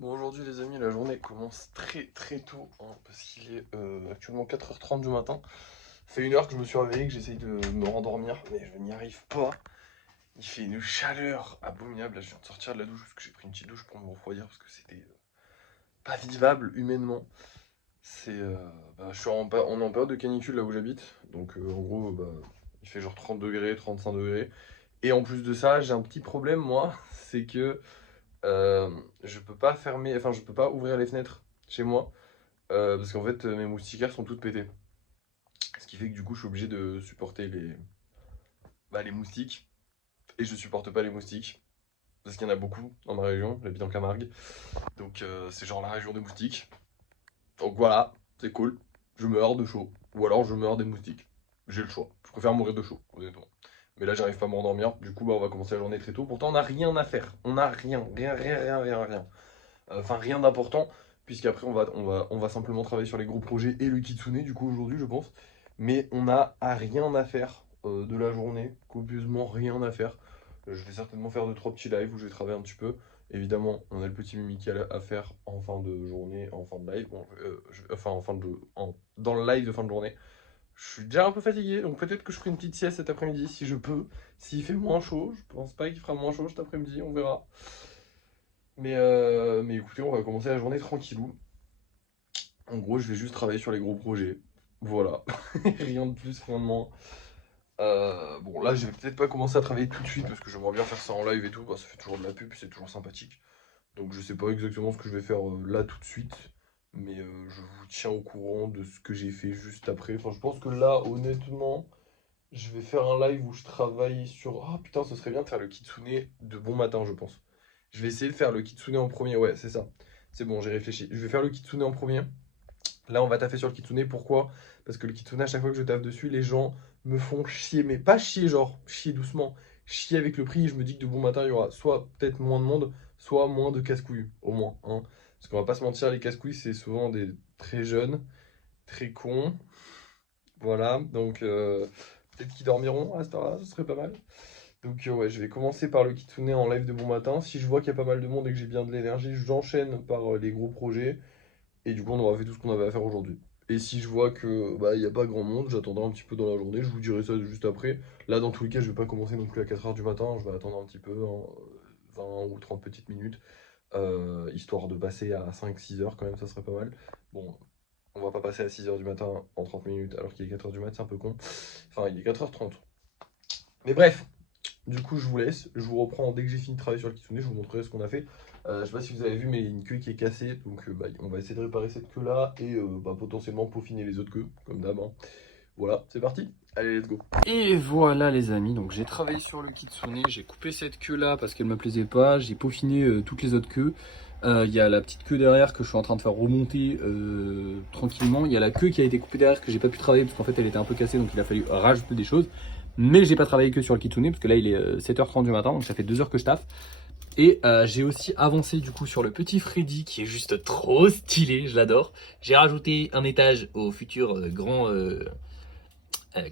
Bon, aujourd'hui les amis, la journée commence très tôt, hein, parce qu'il est actuellement 4h30 du matin. Ça fait 1 heure que je me suis réveillé, que j'essaye de me rendormir, mais je n'y arrive pas. Il fait une chaleur abominable. Là, je viens de sortir de la douche parce que j'ai pris une petite douche pour me refroidir parce que c'était pas vivable humainement. C'est, on est en période de canicule là où j'habite, donc en gros, il fait genre 30 degrés, 35 degrés. Et en plus de ça, j'ai un petit problème moi, c'est que je peux pas fermer, enfin je peux pas ouvrir les fenêtres chez moi parce qu'en fait mes moustiquaires sont toutes pétées. Ce qui fait que du coup je suis obligé de supporter les moustiques et je supporte pas les moustiques parce qu'il y en a beaucoup dans ma région, j'habite en Camargue. Donc c'est genre la région des moustiques. Donc voilà, c'est cool. Je meurs de chaud ou alors je meurs des moustiques. J'ai le choix. Je préfère mourir de chaud, honnêtement. Mais là j'arrive pas à m'endormir, du coup on va commencer la journée très tôt. Pourtant on n'a rien à faire. On n'a rien. Enfin rien d'important, puisqu'après on va simplement travailler sur les gros projets et le kitsune du coup aujourd'hui je pense. Mais on n'a rien à faire de la journée, copieusement rien à faire. Je vais certainement faire 2-3 petits lives où je vais travailler un petit peu. Évidemment, on a le petit Mimiki à faire en fin de journée, en fin de live, bon, enfin dans le live de fin de journée. Je suis déjà un peu fatigué, donc peut-être que je ferai une petite sieste cet après-midi si je peux. S'il fait moins chaud, je pense pas qu'il fera moins chaud cet après-midi, on verra. Mais écoutez, on va commencer la journée tranquillou. En gros, je vais juste travailler sur les gros projets. Voilà. Rien de plus, rien de moins. Bon, là, je vais peut-être pas commencer à travailler tout de suite parce que j'aimerais bien faire ça en live et tout. Bah, ça fait toujours de la pub, c'est toujours sympathique. Donc, je sais pas exactement ce que je vais faire là tout de suite. Mais je vous tiens au courant de ce que j'ai fait juste après. Enfin, je pense que là, honnêtement, je vais faire un live où je travaille sur. Ah putain, ce serait bien de faire le kitsune de bon matin, je pense. Je vais essayer de faire le kitsune en premier. Ouais, c'est ça. C'est bon, j'ai réfléchi. Je vais faire le kitsune en premier. Là, on va taffer sur le kitsune. Pourquoi? Parce que le kitsune, à chaque fois que je taffe dessus, les gens me font chier. Mais pas chier, genre, chier doucement. Chier avec le prix. Je me dis que de bon matin, il y aura soit peut-être moins de monde, soit moins de casse-couilles, au moins, hein. Parce qu'on va pas se mentir, les casse-couilles, c'est souvent des très jeunes, très cons. Voilà, donc peut-être qu'ils dormiront à cette heure-là, ce serait pas mal. Donc ouais, je vais commencer par le kitsune en live de bon matin. Si je vois qu'il y a pas mal de monde et que j'ai bien de l'énergie, j'enchaîne par les gros projets. Et du coup, on aura fait tout ce qu'on avait à faire aujourd'hui. Et si je vois que il y a pas grand monde, j'attendrai un petit peu dans la journée. Je vous dirai ça juste après. Là, dans tous les cas, je vais pas commencer non plus à 4h du matin. Je vais attendre un petit peu, hein, 20 ou 30 petites minutes, histoire de passer à 5-6 heures quand même, ça serait pas mal. Bon, on va pas passer à 6h du matin en 30 minutes alors qu'il est 4h du matin, c'est un peu con. Enfin, il est 4h30. Mais bref, du coup, je vous laisse. Je vous reprends dès que j'ai fini de travailler sur le kitsune. Je vous montrerai ce qu'on a fait. Je sais pas si vous avez vu, mais il y a une queue qui est cassée. Donc, on va essayer de réparer cette queue-là et potentiellement peaufiner les autres queues, comme d'hab, hein. Voilà, c'est parti. Allez, let's go. Et voilà les amis, donc j'ai travaillé sur le kitsune, j'ai coupé cette queue là parce qu'elle me plaisait pas, j'ai peaufiné toutes les autres queues. Il y a la petite queue derrière que je suis en train de faire remonter tranquillement. Il y a la queue qui a été coupée derrière que j'ai pas pu travailler parce qu'en fait elle était un peu cassée, donc il a fallu rajouter des choses. Mais j'ai pas travaillé que sur le kitsune parce que là il est 7h30 du matin, donc ça fait 2 heures que je taffe. Et j'ai aussi avancé du coup sur le petit Freddy qui est juste trop stylé, je l'adore. J'ai rajouté un étage au futur grand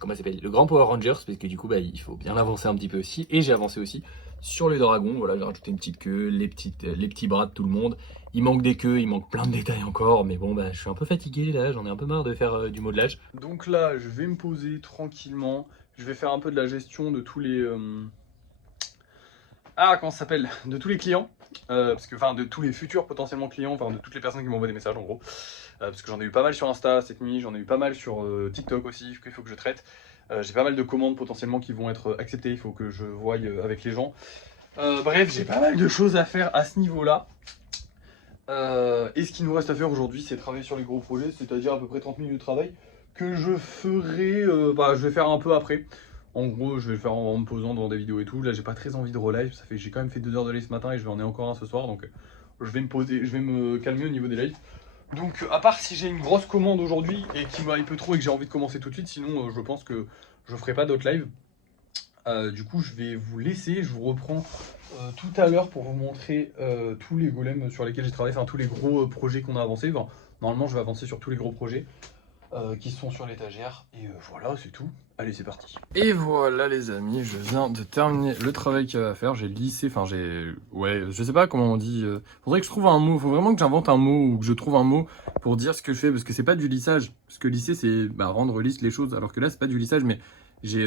comment ça s'appelle, le grand Power Rangers, parce que du coup il faut bien l'avancer un petit peu aussi. Et j'ai avancé aussi sur les dragons. Voilà, j'ai rajouté une petite queue, les petits bras de tout le monde. Il manque des queues, il manque plein de détails encore, mais bon je suis un peu fatigué là, j'en ai un peu marre de faire du modelage. Donc là je vais me poser tranquillement, je vais faire un peu de la gestion de tous les comment ça s'appelle, de tous les clients, parce que enfin de tous les futurs potentiellement clients, enfin de toutes les personnes qui m'envoient des messages en gros. Parce que j'en ai eu pas mal sur Insta cette nuit, j'en ai eu pas mal sur TikTok aussi, qu'il faut que je traite. J'ai pas mal de commandes potentiellement qui vont être acceptées, il faut que je voie avec les gens. Bref, j'ai pas mal de choses à faire à ce niveau-là. Et ce qu'il nous reste à faire aujourd'hui, c'est travailler sur les gros projets, c'est-à-dire à peu près 30 minutes de travail, que je ferai, je vais faire un peu après. En gros, je vais le faire en me posant devant des vidéos et tout. Là, j'ai pas très envie de relive, j'ai quand même fait 2 heures de live ce matin et je vais en ai encore un ce soir, donc je vais me poser, je vais me calmer au niveau des lives. Donc, à part si j'ai une grosse commande aujourd'hui et qui me hype trop et que j'ai envie de commencer tout de suite, sinon je pense que je ferai pas d'autres lives. Du coup, je vais vous laisser, je vous reprends tout à l'heure pour vous montrer tous les golems sur lesquels j'ai travaillé, enfin tous les gros projets qu'on a avancés. Enfin, normalement, je vais avancer sur tous les gros projets. qui sont sur l'étagère. Et voilà, c'est tout. Allez, c'est parti. Et voilà les amis, je viens de terminer le travail qu'il y avait à faire. J'ai lissé, enfin j'ai... Ouais, je sais pas comment on dit. Faudrait que je trouve un mot, faut vraiment que j'invente un mot ou que je trouve un mot pour dire ce que je fais. Parce que c'est pas du lissage. Parce que lisser, c'est rendre lisse les choses. Alors que là, c'est pas du lissage, mais j'ai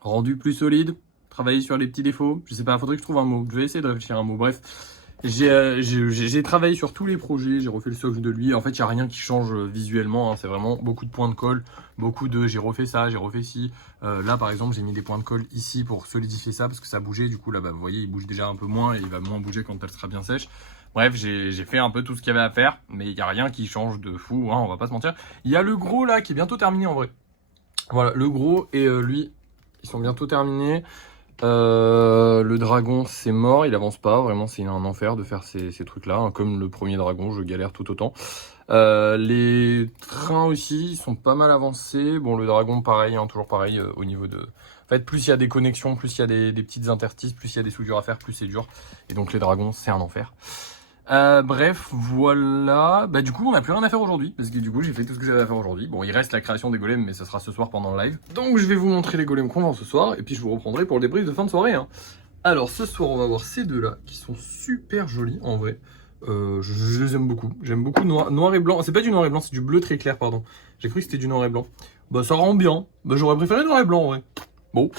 rendu plus solide, travaillé sur les petits défauts. Je sais pas, faudrait que je trouve un mot. Je vais essayer de réfléchir à un mot. Bref. J'ai travaillé sur tous les projets, j'ai refait le socle de lui. En fait, il n'y a rien qui change visuellement, hein. C'est vraiment beaucoup de points de colle, beaucoup de j'ai refait ça, j'ai refait ci. Là, par exemple, j'ai mis des points de colle ici pour solidifier ça parce que ça bougeait. Du coup, là, bah, vous voyez, il bouge déjà un peu moins et il va moins bouger quand elle sera bien sèche. Bref, j'ai fait un peu tout ce qu'il y avait à faire, mais il n'y a rien qui change de fou, hein, on va pas se mentir. Il y a le gros là qui est bientôt terminé en vrai. Voilà, le gros et lui, ils sont bientôt terminés. Le dragon c'est mort, il avance pas, vraiment c'est un enfer de faire ces trucs là, hein. Comme le premier dragon, je galère tout autant. Les trains aussi, ils sont pas mal avancés. Bon, le dragon pareil, hein, toujours pareil au niveau de... En fait, plus il y a des connexions, plus il y a des petites interstices, plus il y a des soudures à faire, plus c'est dur. Et donc les dragons, c'est un enfer. Bref, voilà. Bah du coup, on n'a plus rien à faire aujourd'hui, parce que du coup, j'ai fait tout ce que j'avais à faire aujourd'hui. Bon, il reste la création des golems, mais ça sera ce soir pendant le live. Donc je vais vous montrer les golems qu'on vend ce soir, et puis je vous reprendrai pour le débrief de fin de soirée, hein. Alors ce soir, on va voir ces deux-là, qui sont super jolis, en vrai. Je les aime beaucoup. J'aime beaucoup noir et blanc. C'est pas du noir et blanc, c'est du bleu très clair, pardon. J'ai cru que c'était du noir et blanc. Bah ça rend bien. Bah j'aurais préféré noir et blanc, en vrai. Bon.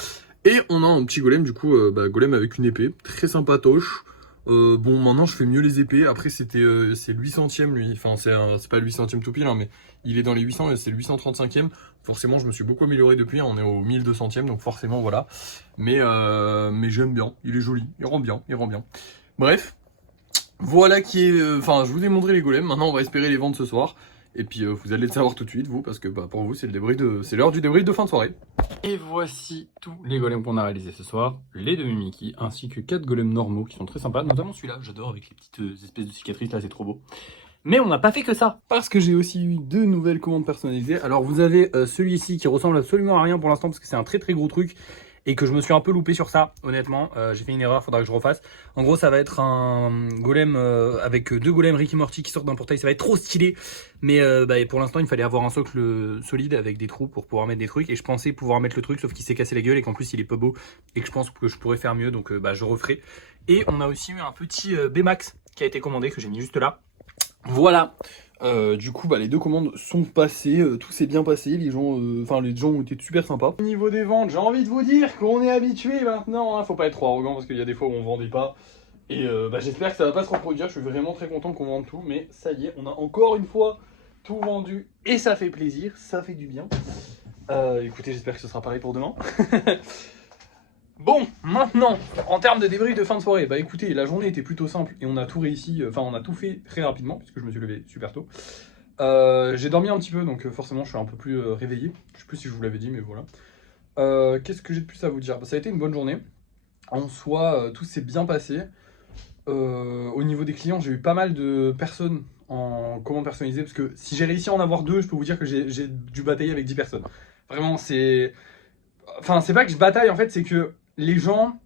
Et on a un petit golem, du coup, golem avec une épée, très sympatoche. Bon, maintenant je fais mieux les épées. Après, c'est le 800ème lui. Enfin, c'est pas le 800ème tout pile, hein, mais il est dans les 800 et c'est le 835ème. Forcément, je me suis beaucoup amélioré depuis. Hein, on est au 1200ème, donc forcément, voilà. Mais j'aime bien. Il est joli. Il rend bien. Il rend bien. Bref, voilà qui est. Enfin, je vous ai montré les golems. Maintenant, on va espérer les vendre ce soir. Et puis, vous allez le savoir tout de suite, vous, parce que bah, pour vous, c'est l'heure du débrief de fin de soirée. Et voici tous les golems qu'on a réalisés ce soir, les demi-Mickey, ainsi que 4 golems normaux qui sont très sympas, notamment celui-là, j'adore avec les petites espèces de cicatrices là, c'est trop beau. Mais on n'a pas fait que ça, parce que j'ai aussi eu 2 nouvelles commandes personnalisées. Alors vous avez celui-ci qui ressemble absolument à rien pour l'instant, parce que c'est un très très gros truc, et que je me suis un peu loupé sur ça, honnêtement. J'ai fait une erreur, faudra que je refasse. En gros, ça va être un golem avec 2 golems Rick et Morty qui sortent d'un portail, ça va être trop stylé. Mais pour l'instant, il fallait avoir un socle solide avec des trous pour pouvoir mettre des trucs. Et je pensais pouvoir mettre le truc, sauf qu'il s'est cassé la gueule et qu'en plus il est pas beau. Et que je pense que je pourrais faire mieux, donc je referai. Et on a aussi eu un petit B-Max qui a été commandé, que j'ai mis juste là. Voilà. Du coup, les 2 commandes sont passées, tout s'est bien passé, les gens ont été super sympas. Au niveau des ventes, j'ai envie de vous dire qu'on est habitué maintenant, hein. Faut pas être trop arrogant parce qu'il y a des fois où on vendait pas. Et j'espère que ça va pas se reproduire, je suis vraiment très content qu'on vende tout, mais ça y est, on a encore une fois tout vendu et ça fait plaisir, ça fait du bien. Écoutez, j'espère que ce sera pareil pour demain. Bon, maintenant, en termes de débrief de fin de soirée, écoutez, la journée était plutôt simple et on a tout réussi, enfin on a tout fait très rapidement puisque je me suis levé super tôt. J'ai dormi un petit peu, donc forcément je suis un peu plus réveillé. Je sais plus si je vous l'avais dit, mais voilà. Qu'est-ce que j'ai de plus à vous dire? Ça a été une bonne journée. En soi, tout s'est bien passé. Au niveau des clients, j'ai eu pas mal de personnes en commande personnalisée parce que si j'ai réussi à en avoir 2, je peux vous dire que j'ai dû batailler avec 10 personnes. Vraiment, c'est... Enfin, c'est pas que je bataille, en fait, c'est que les gens,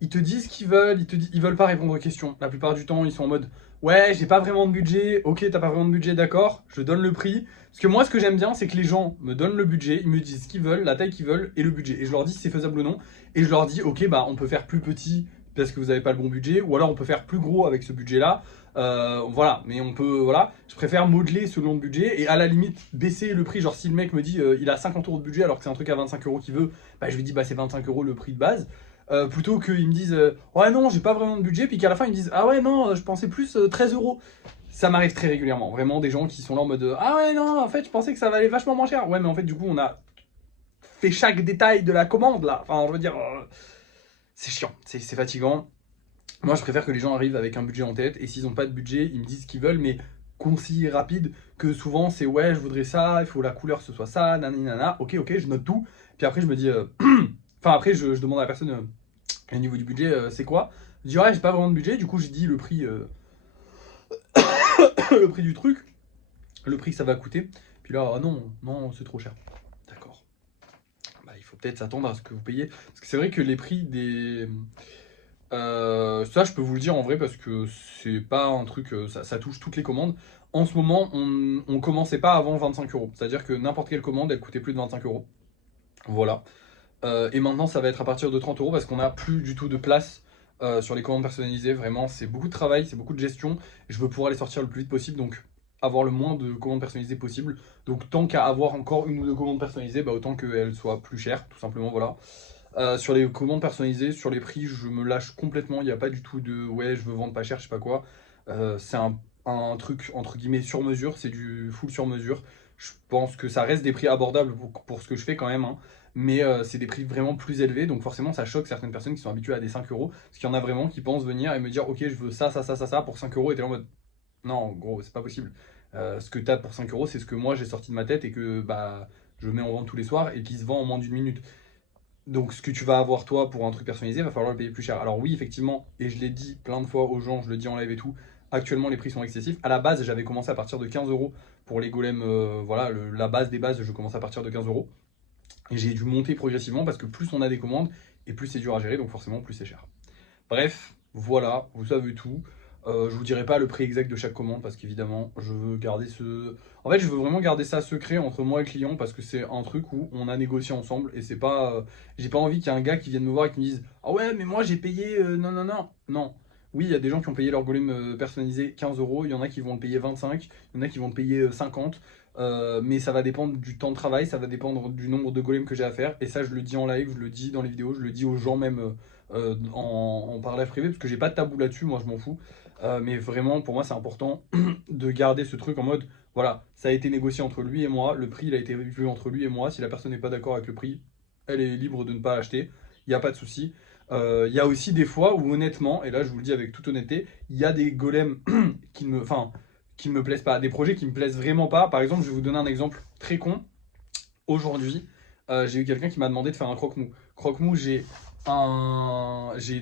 ils te disent ce qu'ils veulent, ils veulent pas répondre aux questions. La plupart du temps, ils sont en mode ouais, j'ai pas vraiment de budget, ok, t'as pas vraiment de budget, d'accord, je donne le prix. Parce que moi, ce que j'aime bien, c'est que les gens me donnent le budget, ils me disent ce qu'ils veulent, la taille qu'ils veulent et le budget. Et je leur dis si c'est faisable ou non. Et je leur dis ok, on peut faire plus petit parce que vous avez pas le bon budget, ou alors on peut faire plus gros avec ce budget-là. Voilà, mais on peut, voilà. Je préfère modeler selon le budget et à la limite baisser le prix. Genre si le mec me dit il a 50 € de budget alors que c'est un truc à 25 € qu'il veut, je lui dis c'est 25 € le prix de base. Plutôt qu'ils me disent ouais non j'ai pas vraiment de budget, puis qu'à la fin ils me disent ah ouais non je pensais plus 13 €. Ça m'arrive très régulièrement, vraiment des gens qui sont là en mode ah ouais non en fait je pensais que ça valait vachement moins cher. Ouais mais en fait du coup on a fait chaque détail de la commande là, enfin je veux dire c'est chiant, c'est fatigant. Moi je préfère que les gens arrivent avec un budget en tête et s'ils ont pas de budget ils me disent ce qu'ils veulent, mais concis et rapide, que souvent c'est ouais je voudrais ça, il faut la couleur ce soit ça, nanani nana, ok je note tout, puis après je me dis enfin après je demande à la personne au niveau du budget c'est quoi. Je dis ouais j'ai pas vraiment de budget, du coup j'ai dit le prix le prix du truc, le prix que ça va coûter, puis là non c'est trop cher. D'accord, il faut peut-être s'attendre à ce que vous payez, parce que c'est vrai que les prix Ça, je peux vous le dire en vrai parce que c'est pas un truc, ça touche toutes les commandes. En ce moment, on commençait pas avant 25 €. C'est-à-dire que n'importe quelle commande, elle coûtait plus de 25 €. Voilà. Et maintenant, ça va être à partir de 30 € parce qu'on n'a plus du tout de place sur les commandes personnalisées. Vraiment, c'est beaucoup de travail, c'est beaucoup de gestion. Je veux pouvoir les sortir le plus vite possible, donc avoir le moins de commandes personnalisées possible. Donc, tant qu'à avoir encore une ou deux commandes personnalisées, bah, autant qu'elles soient plus chères, tout simplement. Voilà. Sur les commandes personnalisées, sur les prix, je me lâche complètement. Il n'y a pas du tout de ouais, je veux vendre pas cher, je sais pas quoi. C'est un truc entre guillemets sur mesure, c'est du full sur mesure. Je pense que ça reste des prix abordables pour ce que je fais quand même, hein. Mais c'est des prix vraiment plus élevés, donc forcément ça choque certaines personnes qui sont habituées à des 5 €. Parce qu'il y en a vraiment qui pensent venir et me dire ok, je veux ça, ça, ça, ça, ça pour 5 € et t'es là en mode non, gros, c'est pas possible. Ce que t'as pour 5 €, c'est ce que moi j'ai sorti de ma tête et que bah, je mets en vente tous les soirs et qui se vend en moins d'une minute. Donc ce que tu vas avoir toi pour un truc personnalisé, va falloir le payer plus cher. Alors oui, effectivement, et je l'ai dit plein de fois aux gens, je le dis en live et tout, actuellement les prix sont excessifs. À la base, j'avais commencé à partir de 15 € pour les golems, voilà, la base des bases, je commence à partir de 15 €. Et j'ai dû monter progressivement parce que plus on a des commandes et plus c'est dur à gérer, donc forcément plus c'est cher. Bref, voilà, vous savez tout. Je vous dirai pas le prix exact de chaque commande parce qu'évidemment, je veux garder ce. En fait, je veux vraiment garder ça secret entre moi et le client parce que c'est un truc où on a négocié ensemble et c'est pas. J'ai pas envie qu'il y ait un gars qui vienne me voir et qui me dise ah ouais, mais moi j'ai payé. Non, non, non. Non. Oui, il y a des gens qui ont payé leur golem personnalisé 15 €, il y en a qui vont le payer 25, il y en a qui vont le payer 50. Mais ça va dépendre du temps de travail, ça va dépendre du nombre de golems que j'ai à faire. Et ça, je le dis en live, je le dis dans les vidéos, je le dis aux gens même en parallèle privé, parce que j'ai pas de tabou là-dessus, moi je m'en fous. Mais vraiment, pour moi, c'est important de garder ce truc en mode, voilà, ça a été négocié entre lui et moi, le prix il a été vu entre lui et moi. Si la personne n'est pas d'accord avec le prix, elle est libre de ne pas acheter, il n'y a pas de souci. Il y a aussi des fois où honnêtement, et là je vous le dis avec toute honnêteté, il y a des golems qui ne me plaisent pas, des projets qui me plaisent vraiment pas. Par exemple, je vais vous donner un exemple très con. Aujourd'hui, j'ai eu quelqu'un qui m'a demandé de faire un croque-mou. Croque-mou, j'ai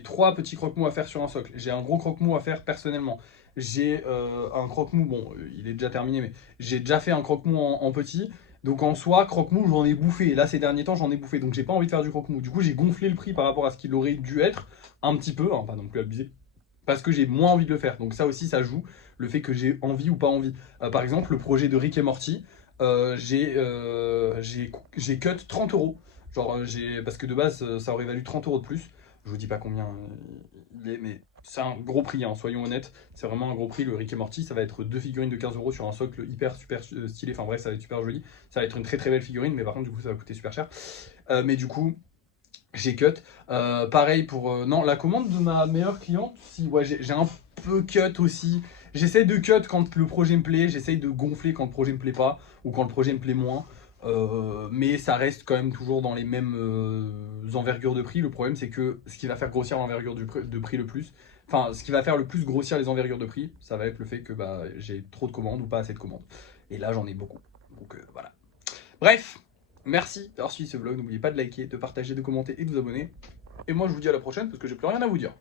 trois petits croque-mou à faire sur un socle. J'ai un gros croque-mou à faire personnellement. J'ai un croque-mou, bon, il est déjà terminé, mais j'ai déjà fait un croque-mou en petit. Donc en soi, croque-mou, j'en ai bouffé. Et là, ces derniers temps, j'en ai bouffé. Donc j'ai pas envie de faire du croque-mou. Du coup, j'ai gonflé le prix par rapport à ce qu'il aurait dû être, un petit peu, hein, pas non plus abusé, parce que j'ai moins envie de le faire. Donc ça aussi, ça joue, le fait que j'ai envie ou pas envie. Par exemple, le projet de Rick et Morty, j'ai cut 30 €. Genre, parce que de base, ça aurait valu 30 € de plus. Je vous dis pas combien il est, mais c'est un gros prix, hein, soyons honnêtes. C'est vraiment un gros prix. Le Rick et Morty, ça va être deux figurines de 15 € sur un socle hyper super stylé. Enfin bref, ça va être super joli. Ça va être une très très belle figurine, mais par contre, du coup, ça va coûter super cher. Mais du coup, j'ai cut. Pareil pour. Non, la commande de ma meilleure cliente, si, ouais, j'ai un peu cut aussi. J'essaie de cut quand le projet me plaît, j'essaie de gonfler quand le projet me plaît pas, ou quand le projet me plaît moins. Mais ça reste quand même toujours dans les mêmes envergures de prix. Le problème, c'est que ce qui va faire grossir l'envergure de prix le plus, enfin, ce qui va faire le plus grossir les envergures de prix, ça va être le fait que bah, j'ai trop de commandes ou pas assez de commandes. Et là, j'en ai beaucoup. Donc voilà. Bref, merci d'avoir suivi ce vlog. N'oubliez pas de liker, de partager, de commenter et de vous abonner. Et moi, je vous dis à la prochaine parce que j'ai plus rien à vous dire.